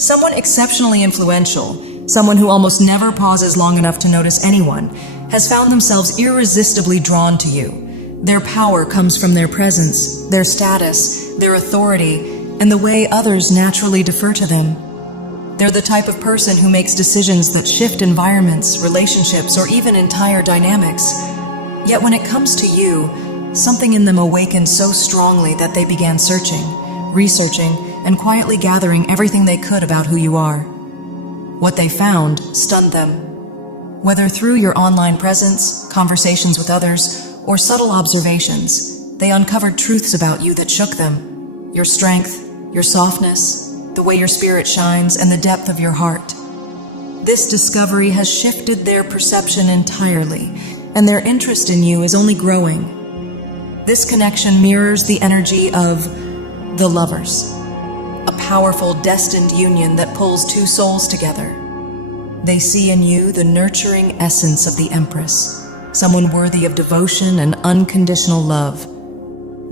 Someone exceptionally influential, someone who almost never pauses long enough to notice anyone, has found themselves irresistibly drawn to you. Their power comes from their presence, their status, their authority, and the way others naturally defer to them. They're the type of person who makes decisions that shift environments, relationships, or even entire dynamics. Yet when it comes to you, something in them awakened so strongly that they began searching, researching, and quietly gathering everything they could about who you are. What they found stunned them. Whether through your online presence, conversations with others, or subtle observations, they uncovered truths about you that shook them. Your strength, your softness, the way your spirit shines, and the depth of your heart. This discovery has shifted their perception entirely, and their interest in you is only growing. This connection mirrors the energy of the lovers, a powerful, destined union that pulls two souls together. They see in you the nurturing essence of the Empress, someone worthy of devotion and unconditional love.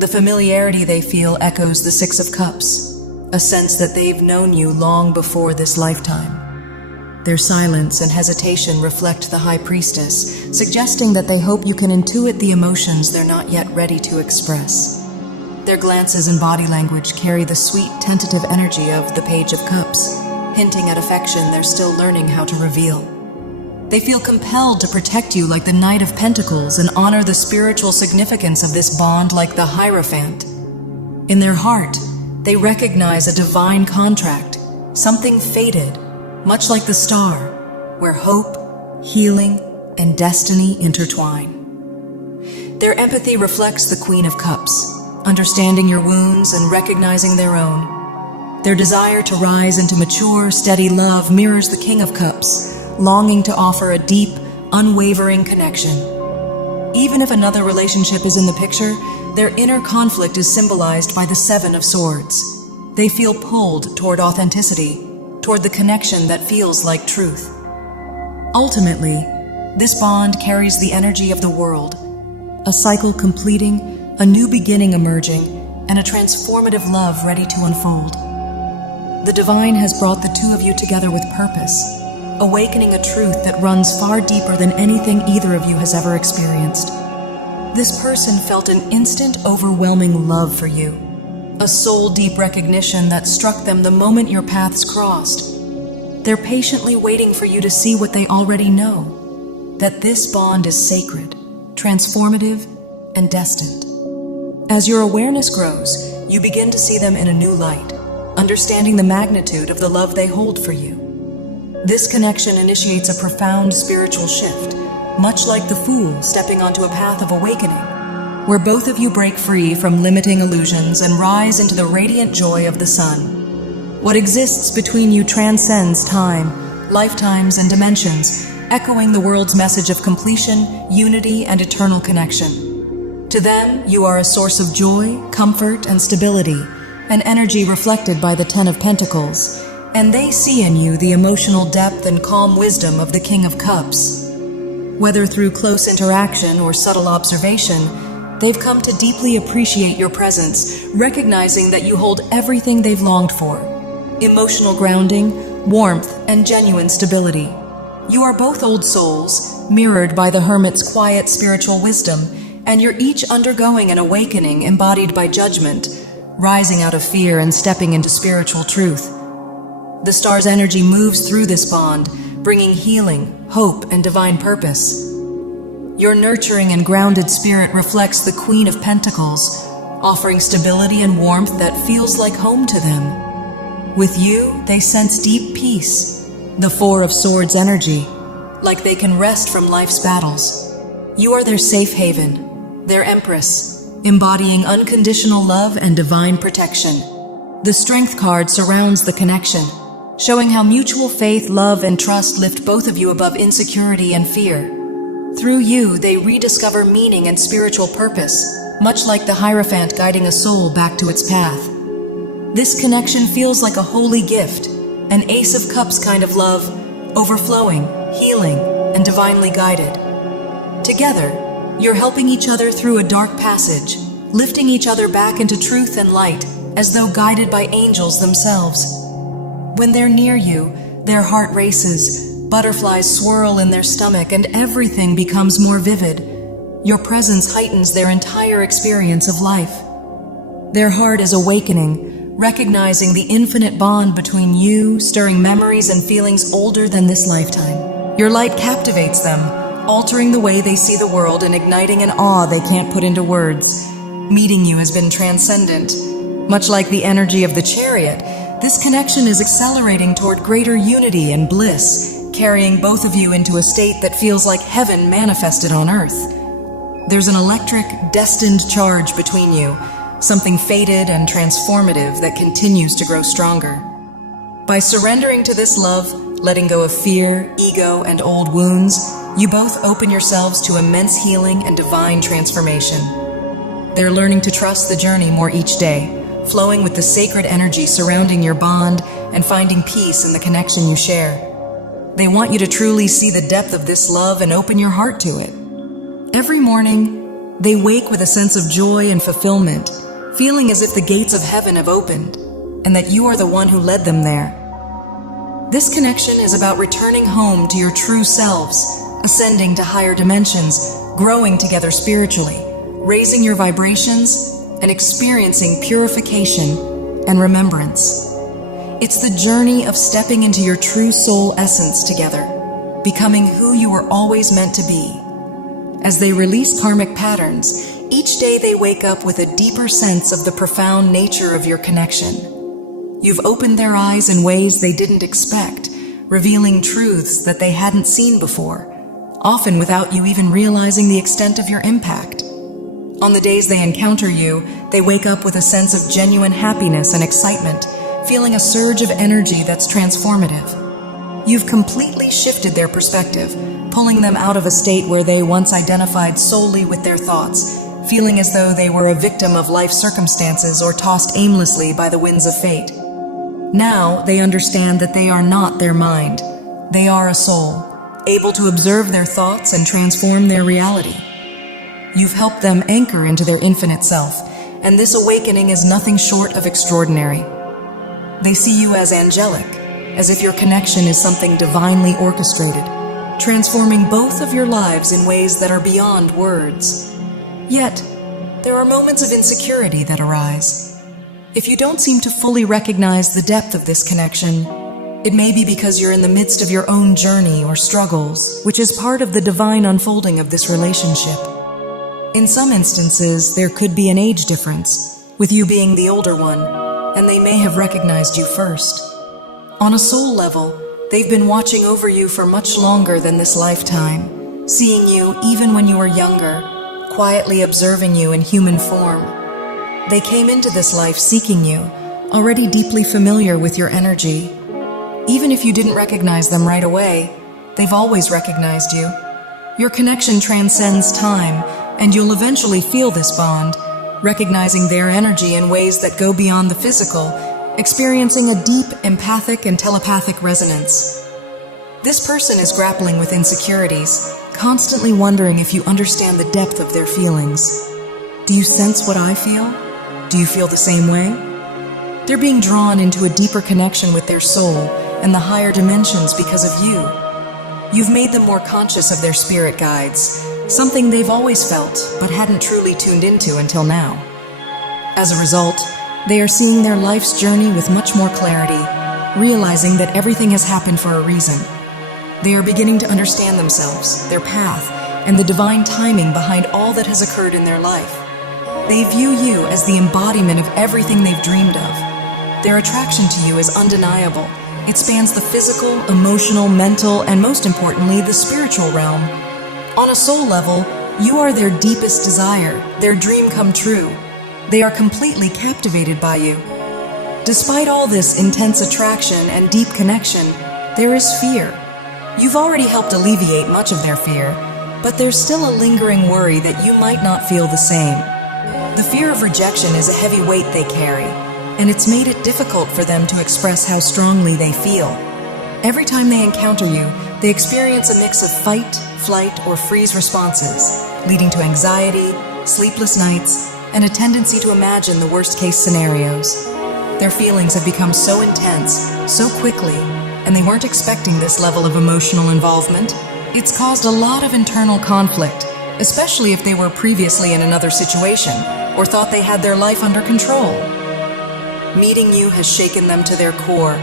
The familiarity they feel echoes the Six of Cups, a sense that they've known you long before this lifetime. Their silence and hesitation reflect the High Priestess, suggesting that they hope you can intuit the emotions they're not yet ready to express. Their glances and body language carry the sweet, tentative energy of the Page of Cups, hinting at affection they're still learning how to reveal. They feel compelled to protect you like the Knight of Pentacles and honor the spiritual significance of this bond like the Hierophant. In their heart, they recognize a divine contract, something fated, much like the star, where hope, healing, and destiny intertwine. Their empathy reflects the Queen of Cups, understanding your wounds and recognizing their own. Their desire to rise into mature, steady love mirrors the King of Cups, longing to offer a deep, unwavering connection. Even if another relationship is in the picture, their inner conflict is symbolized by the Seven of Swords. They feel pulled toward authenticity, toward the connection that feels like truth. Ultimately, this bond carries the energy of the world, a cycle completing, a new beginning emerging, and a transformative love ready to unfold. The divine has brought the two of you together with purpose, awakening a truth that runs far deeper than anything either of you has ever experienced. This person felt an instant, overwhelming love for you, a soul-deep recognition that struck them the moment your paths crossed. They're patiently waiting for you to see what they already know, that this bond is sacred, transformative, and destined. As your awareness grows, you begin to see them in a new light, understanding the magnitude of the love they hold for you. This connection initiates a profound spiritual shift, much like the Fool stepping onto a path of awakening, where both of you break free from limiting illusions and rise into the radiant joy of the sun. What exists between you transcends time, lifetimes, and dimensions, echoing the world's message of completion, unity, and eternal connection. To them, you are a source of joy, comfort, and stability, an energy reflected by the Ten of Pentacles, and they see in you the emotional depth and calm wisdom of the King of Cups. Whether through close interaction or subtle observation, they've come to deeply appreciate your presence, recognizing that you hold everything they've longed for: emotional grounding, warmth, and genuine stability. You are both old souls, mirrored by the Hermit's quiet spiritual wisdom, and you're each undergoing an awakening embodied by judgment, rising out of fear and stepping into spiritual truth. The star's energy moves through this bond, bringing healing, hope, and divine purpose. Your nurturing and grounded spirit reflects the Queen of Pentacles, offering stability and warmth that feels like home to them. With you, they sense deep peace, the Four of Swords energy, like they can rest from life's battles. You are their safe haven, their Empress, embodying unconditional love and divine protection. The Strength card surrounds the connection, showing how mutual faith, love, and trust lift both of you above insecurity and fear. Through you, they rediscover meaning and spiritual purpose, much like the Hierophant guiding a soul back to its path. This connection feels like a holy gift, an Ace of Cups kind of love, overflowing, healing, and divinely guided. Together, you're helping each other through a dark passage, lifting each other back into truth and light, as though guided by angels themselves. When they're near you, their heart races, butterflies swirl in their stomach, and everything becomes more vivid. Your presence heightens their entire experience of life. Their heart is awakening, recognizing the infinite bond between you, stirring memories and feelings older than this lifetime. Your light captivates them, altering the way they see the world and igniting an awe they can't put into words. Meeting you has been transcendent. Much like the energy of the chariot, this connection is accelerating toward greater unity and bliss, carrying both of you into a state that feels like heaven manifested on earth. There's an electric, destined charge between you, something fated and transformative that continues to grow stronger. By surrendering to this love, letting go of fear, ego, and old wounds, you both open yourselves to immense healing and divine transformation. They're learning to trust the journey more each day, flowing with the sacred energy surrounding your bond and finding peace in the connection you share. They want you to truly see the depth of this love and open your heart to it. Every morning, they wake with a sense of joy and fulfillment, feeling as if the gates of heaven have opened, and that you are the one who led them there. This connection is about returning home to your true selves, ascending to higher dimensions, growing together spiritually, raising your vibrations, and experiencing purification and remembrance. It's the journey of stepping into your true soul essence together, becoming who you were always meant to be. As they release karmic patterns, each day they wake up with a deeper sense of the profound nature of your connection. You've opened their eyes in ways they didn't expect, revealing truths that they hadn't seen before, often without you even realizing the extent of your impact. On the days they encounter you, they wake up with a sense of genuine happiness and excitement, feeling a surge of energy that's transformative. You've completely shifted their perspective, pulling them out of a state where they once identified solely with their thoughts, feeling as though they were a victim of life circumstances or tossed aimlessly by the winds of fate. Now they understand that they are not their mind. They are a soul, able to observe their thoughts and transform their reality. You've helped them anchor into their infinite self, and this awakening is nothing short of extraordinary. They see you as angelic, as if your connection is something divinely orchestrated, transforming both of your lives in ways that are beyond words. Yet, there are moments of insecurity that arise. If you don't seem to fully recognize the depth of this connection, it may be because you're in the midst of your own journey or struggles, which is part of the divine unfolding of this relationship. In some instances, there could be an age difference, with you being the older one, and they may have recognized you first. On a soul level, they've been watching over you for much longer than this lifetime, seeing you even when you were younger, quietly observing you in human form. They came into this life seeking you, already deeply familiar with your energy. Even if you didn't recognize them right away, they've always recognized you. Your connection transcends time, and you'll eventually feel this bond, recognizing their energy in ways that go beyond the physical, experiencing a deep empathic and telepathic resonance. This person is grappling with insecurities, constantly wondering if you understand the depth of their feelings. Do you sense what I feel? Do you feel the same way? They're being drawn into a deeper connection with their soul and the higher dimensions because of you. You've made them more conscious of their spirit guides, something they've always felt but hadn't truly tuned into until now. As a result, they are seeing their life's journey with much more clarity, realizing that everything has happened for a reason. They are beginning to understand themselves, their path, and the divine timing behind all that has occurred in their life. They view you as the embodiment of everything they've dreamed of. Their attraction to you is undeniable. It spans the physical, emotional, mental, and most importantly, the spiritual realm. On a soul level, you are their deepest desire, their dream come true. They are completely captivated by you. Despite all this intense attraction and deep connection, there is fear. You've already helped alleviate much of their fear, but there's still a lingering worry that you might not feel the same. The fear of rejection is a heavy weight they carry, and it's made it difficult for them to express how strongly they feel. Every time they encounter you, they experience a mix of fight, flight, or freeze responses, leading to anxiety, sleepless nights, and a tendency to imagine the worst-case scenarios. Their feelings have become so intense, so quickly, and they weren't expecting this level of emotional involvement. It's caused a lot of internal conflict, especially if they were previously in another situation or thought they had their life under control. Meeting you has shaken them to their core,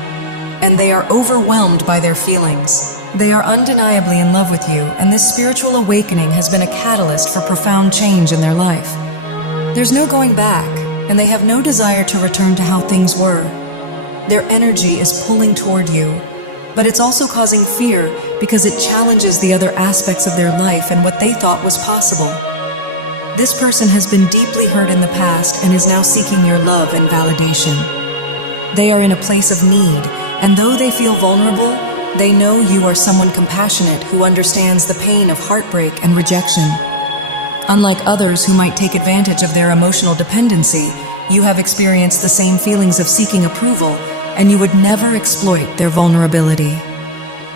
and they are overwhelmed by their feelings. They are undeniably in love with you, and this spiritual awakening has been a catalyst for profound change in their life. There's no going back, and they have no desire to return to how things were. Their energy is pulling toward you, but it's also causing fear because it challenges the other aspects of their life and what they thought was possible. This person has been deeply hurt in the past and is now seeking your love and validation. They are in a place of need, and though they feel vulnerable, they know you are someone compassionate who understands the pain of heartbreak and rejection. Unlike others who might take advantage of their emotional dependency, you have experienced the same feelings of seeking approval, and you would never exploit their vulnerability.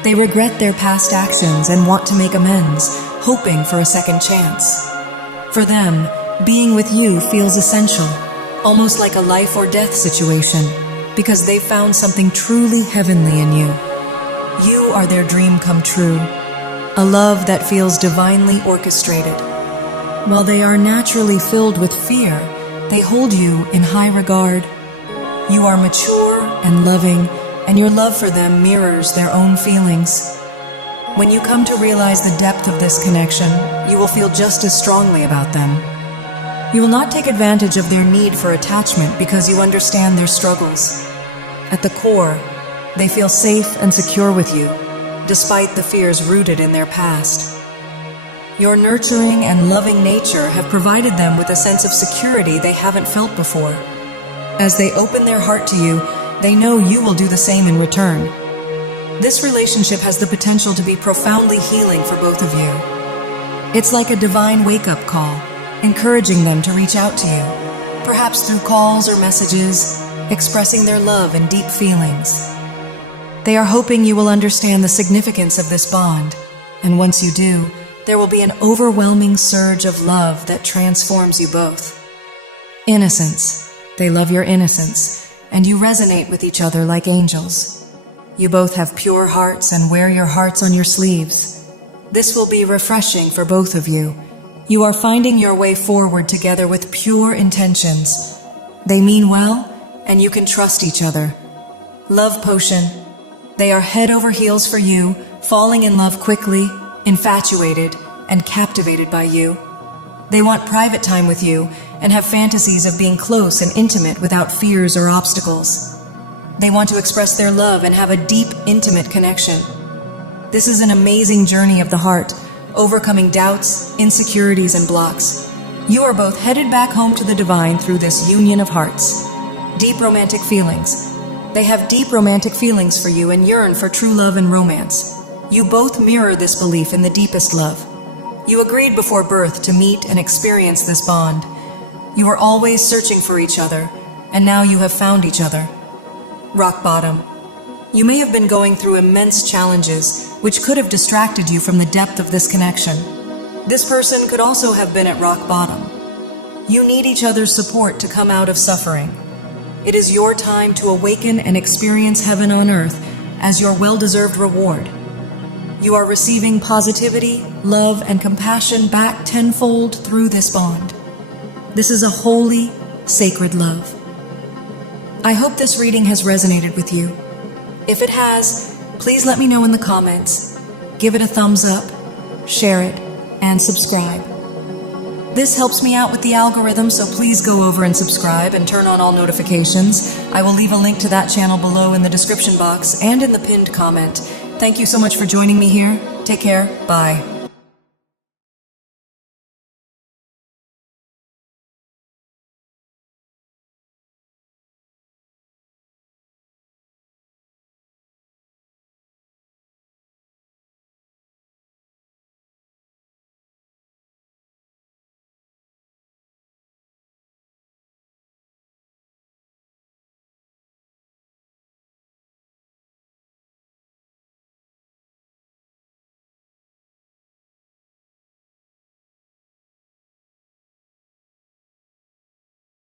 They regret their past actions and want to make amends, hoping for a second chance. For them, being with you feels essential, almost like a life or death situation, because they've found something truly heavenly in you. You are their dream come true, a love that feels divinely orchestrated. While they are naturally filled with fear, they hold you in high regard. You are mature and loving, and your love for them mirrors their own feelings. When you come to realize the depth of this connection, you will feel just as strongly about them. You will not take advantage of their need for attachment because you understand their struggles. At the core, they feel safe and secure with you, despite the fears rooted in their past. Your nurturing and loving nature have provided them with a sense of security they haven't felt before. As they open their heart to you, they know you will do the same in return. This relationship has the potential to be profoundly healing for both of you. It's like a divine wake-up call, encouraging them to reach out to you, perhaps through calls or messages, expressing their love and deep feelings. They are hoping you will understand the significance of this bond, and once you do, there will be an overwhelming surge of love that transforms you both. Innocence. They love your innocence, and you resonate with each other like angels. You both have pure hearts and wear your hearts on your sleeves. This will be refreshing for both of you. You are finding your way forward together with pure intentions. They mean well, and you can trust each other. Love potion. They are head over heels for you, falling in love quickly, infatuated, and captivated by you. They want private time with you and have fantasies of being close and intimate without fears or obstacles. They want to express their love and have a deep, intimate connection. This is an amazing journey of the heart, overcoming doubts, insecurities, and blocks. You are both headed back home to the divine through this union of hearts. Deep romantic feelings. They have deep romantic feelings for you and yearn for true love and romance. You both mirror this belief in the deepest love. You agreed before birth to meet and experience this bond. You were always searching for each other, and now you have found each other. Rock bottom. You may have been going through immense challenges, which could have distracted you from the depth of this connection. This person could also have been at rock bottom. You need each other's support to come out of suffering. It is your time to awaken and experience heaven on earth as your well-deserved reward. You are receiving positivity, love, and compassion back tenfold through this bond. This is a holy, sacred love. I hope this reading has resonated with you. If it has, please let me know in the comments. Give it a thumbs up, share it, and subscribe. This helps me out with the algorithm, so please go over and subscribe and turn on all notifications. I will leave a link to that channel below in the description box and in the pinned comment. Thank you so much for joining me here. Take care. Bye.